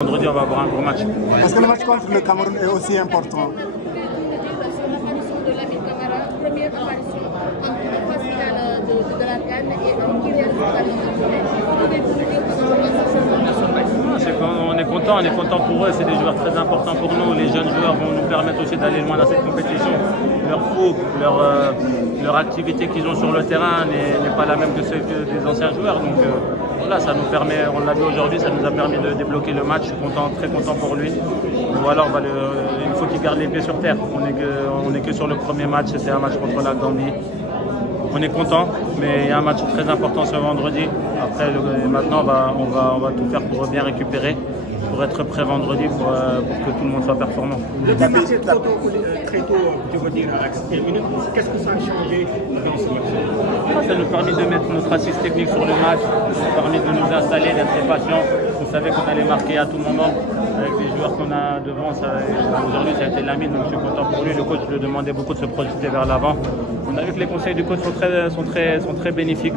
Vendredi, on va avoir un gros match. Est-ce que le match contre le Cameroun est aussi important? Première apparition en phase finale de la CAN et qui reste on est content pour eux, c'est des joueurs très importants pour nous. Les jeunes joueurs vont nous permettre aussi d'aller loin dans cette compétition. Leur fougue, leur activité qu'ils ont sur le terrain n'est pas la même que ceux des anciens joueurs. Donc voilà, ça nous permet, on l'a vu aujourd'hui, ça nous a permis de débloquer le match. Je suis content, très content pour lui. Voilà, il faut qu'il garde les pieds sur terre. On est que sur le premier match, c'était un match contre la Gambie. On est content, mais il y a un match très important ce vendredi. Après, maintenant, on va tout faire pour bien récupérer, pour être prêt vendredi, pour que tout le monde soit performant. Le départ c'est très tôt, je veux dire, à 4 minutes. Qu'est-ce que ça a changé dans ce match? Ça nous a permis de mettre notre assise technique sur le match, ça nous a permis de nous installer, d'être patient. On savait qu'on allait marquer à tout moment. Avec les joueurs qu'on a devant, aujourd'hui ça a été Lamine, donc je suis content pour lui. Le coach lui demandait beaucoup de se projeter vers l'avant. On a vu que les conseils du coach sont très bénéfiques.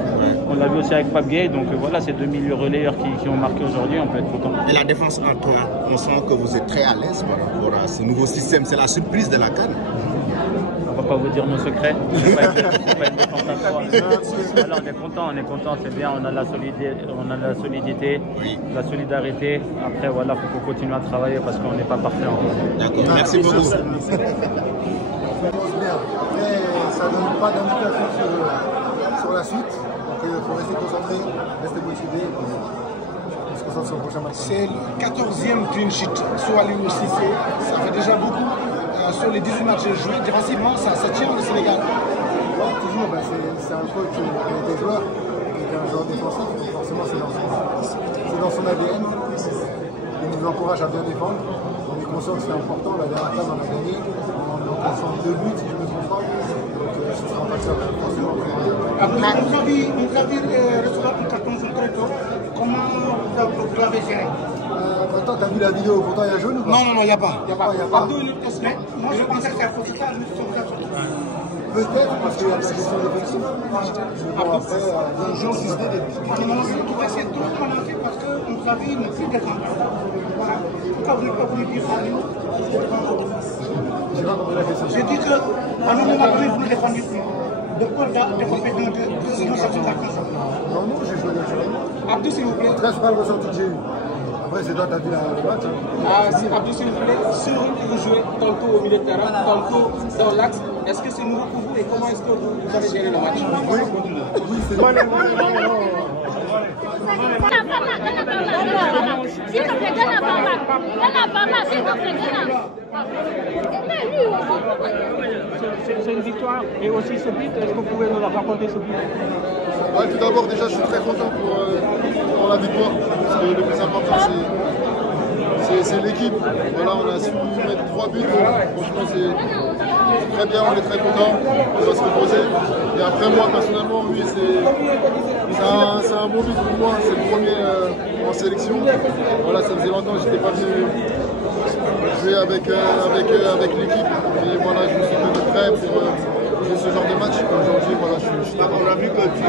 On l'a vu aussi avec Pape Gueye, donc voilà, ces deux milieux relayeurs qui ont marqué aujourd'hui, on peut être content. Et la défense en toi, on sent que vous êtes très à l'aise par rapport à ce nouveau système. C'est la surprise de la CAN. On ne va pas vous dire nos secrets. C'est pas une défense à trois. Voilà, on est content, c'est bien. On a la solidité, oui, la solidarité. Après, voilà, il faut qu'on continue à travailler parce qu'on n'est pas parfait encore. D'accord, merci beaucoup. Ça ne donne pas d'indication sur la suite. Donc il faut rester concentré, rester motivé. On se concentre sur le prochain match. C'est le 14e clean sheet sur Aliou Cissé. Ça fait déjà beaucoup. Sur les 18 matchs joués, défensivement, ça tient le Sénégal. Ouais, toujours, c'est un coach qui est joueur, qui est un joueur défensif. Donc forcément, c'est dans son ADN. Il nous encourage à bien défendre. On est conscient que c'est important. La dernière table, on a gagné. On ensemble 2 buts, si je me trompe pas. Donc ce sera un facteur forcément. Vous avez recevoir un carton sur très tôt. Comment vous l'avez géré? Attends, t'as vu la vidéo, pourtant il y a jaune ou pas? Non, il n'y a pas. Abdou, moi je pensais que c'est faux, c'est ça, je me suis dit. peut-être parce qu'il y a la gestion défensive. Bon, après, on va essayer de tout commencer parce qu'on savait ne plus défendre. Voilà. Pourquoi vous n'êtes pas venu dire ça? j'ai pas compris la question. J'ai dit qu'à un moment donné, vous ne défendez plus. De quoi développer deux sorties comme ça? Non, j'ai joué naturellement. Abdou, s'il vous plaît. En tout cas, c'est pas le ressenti que j'ai eu. Après, c'est toi, t'as vu le match. Abdou, s'il vous plaît, sur vous jouez tantôt au milieu de terrain, tantôt dans l'axe. Est-ce que c'est nouveau pour vous et comment est-ce que vous avez géré le match? Oui, c'est C'est une victoire et aussi ce but, est-ce que vous pouvez nous raconter ce but? Ouais, tout d'abord, déjà, je suis très content pour la victoire. Parce que le plus important, c'est l'équipe. Voilà, on a su mettre 3 buts. Franchement, c'est très bien, on est très content. On va se reposer. Et après, moi, personnellement, oui, c'est un bon but pour moi. C'est le premier en sélection. Voilà, ça faisait longtemps que je n'étais pas venu jouer avec l'équipe. Et voilà, je me suis donné prêt pour ce genre de match. Aujourd'hui, voilà, je suis d'accord. On a vu que tu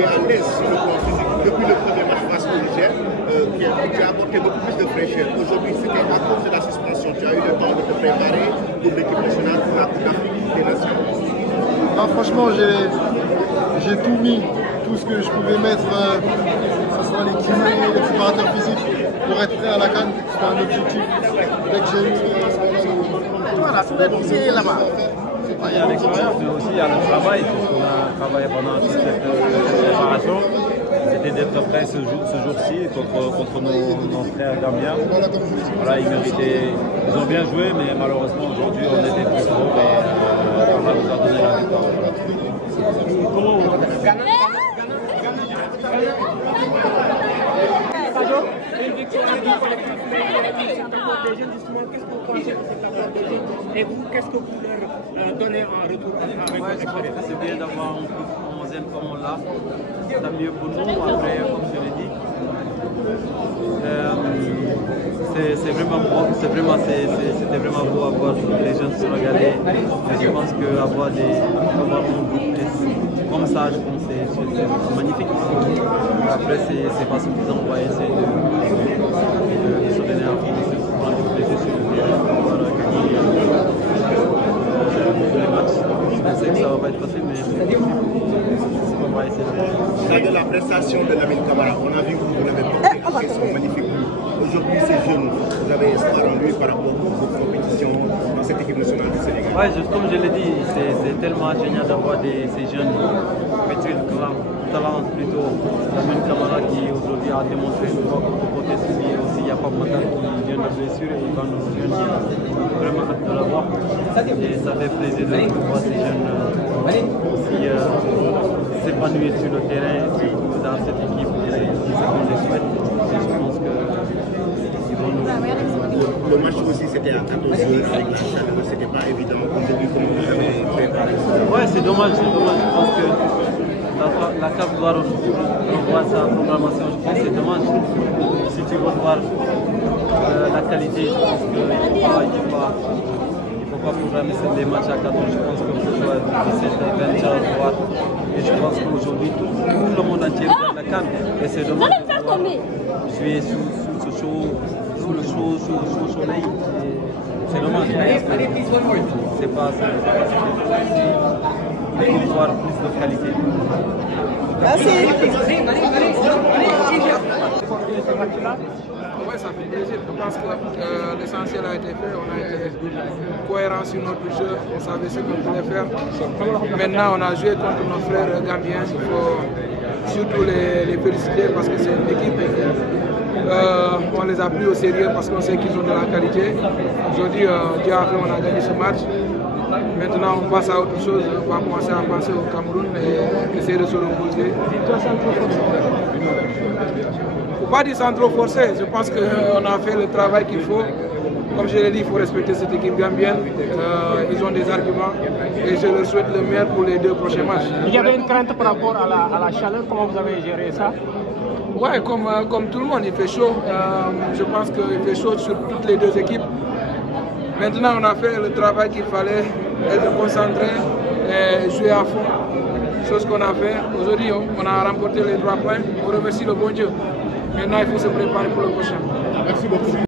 es à l'aise sur le plan physique depuis le premier match face au Niger, tu as apporté beaucoup plus de fraîcheur. Aujourd'hui, c'était à cause de la suspension. Tu as eu le temps de te préparer pour l'équipe nationale, pour la Coupe d'Afrique des Nations. Non, franchement, j'ai tout mis, tout ce que je pouvais mettre, que ce soit les kinés, les préparateurs physiques, pour être prêt à la CAN. C'était un objectif. Dès que j'ai eu. Voilà, c'est là-bas. Il y a l'expérience, mais aussi il y a le travail. On a travaillé pendant toute cette préparation. C'était d'être prêt ce jour-ci contre nos frères gambiens. Voilà, ils ont bien joué, mais malheureusement aujourd'hui on était plus gros et on va nous a donné la victoire. Une victoire collective, des jeunes justement, qu'est-ce que vous pensez de cette affaire des jeunes? Et vous, qu'est-ce que vous leur donnez en retour avec votre expérience? C'est bien d'avoir un plus 11e comme on l'a. C'est mieux pour nous, après, comme je l'ai dit. C'est vraiment beau, c'était vraiment beau à voir les jeunes se regarder. Et je pense qu'avoir un groupe comme ça, je pense que c'est magnifique. Après, c'est pas suffisant, on va essayer de se donner un question de Lamine Camara. On a vu que vous l'avez porté son magnifique but. Aujourd'hui, ces jeunes, vous avez espoir en lui par rapport aux autres compétitions dans cette équipe nationale du Sénégal. Ouais, comme je l'ai dit, c'est tellement génial d'avoir ces jeunes petits talents plutôt. Lamine Camara qui aujourd'hui a démontré une fois que côté celui aussi, il y a pas Matar qui vient de blessure et il va nous rejoindre. Vraiment hâte de l'avoir. Et ça fait plaisir de voir ces jeunes aussi s'épanouir sur le terrain, surtout dans cette équipe. C'est ce qu'on les souhaite. Je pense qu'ils vont nous. Le match aussi c'était à 14h avec Tchad, c'était pas évident. Aujourd'hui, comment vous avez préparé ça? Ouais, c'est dommage, je pense que la CAF doit revoir sa programmation. Je pense que c'est dommage. Si tu veux voir la qualité, je pense qu'il ne faut pas programmer les matchs à 14. Je pense qu'il faut jouer à 17 et 20 heures. Et je pense qu'aujourd'hui, tout le monde entier regarde la CAF. Et c'est dommage de jouer sous le soleil. C'est dommage. C'est pas ça. Il faut voir plus de qualité. Merci. Oui, ça fait plaisir. Je pense que l'essentiel a été fait. On a été cohérents sur notre jeu. On savait ce qu'on voulait faire. Maintenant, on a joué contre nos frères gambiens. Il faut surtout les féliciter parce que c'est une équipe. On les a pris au sérieux parce qu'on sait qu'ils ont de la qualité. Aujourd'hui, Dieu a fait, on a gagné ce match. Maintenant, on passe à autre chose. On va commencer à penser au Cameroun et essayer de se reposer. Il ne faut pas dire sans trop forcer. Je pense qu'on a fait le travail qu'il faut. Comme je l'ai dit, il faut respecter cette équipe gambienne. Ils ont des arguments et je leur souhaite le meilleur pour les 2 prochains matchs. Il y avait une crainte par rapport à la chaleur. Comment vous avez géré ça? Ouais, comme tout le monde, il fait chaud. Je pense qu'il fait chaud sur toutes les 2 équipes. Maintenant, on a fait le travail qu'il fallait, être concentré et jouer à fond. Chose qu'on a fait. Aujourd'hui, on a remporté les 3 points. On remercie le bon Dieu. Maintenant, il faut se préparer pour le prochain. Merci beaucoup.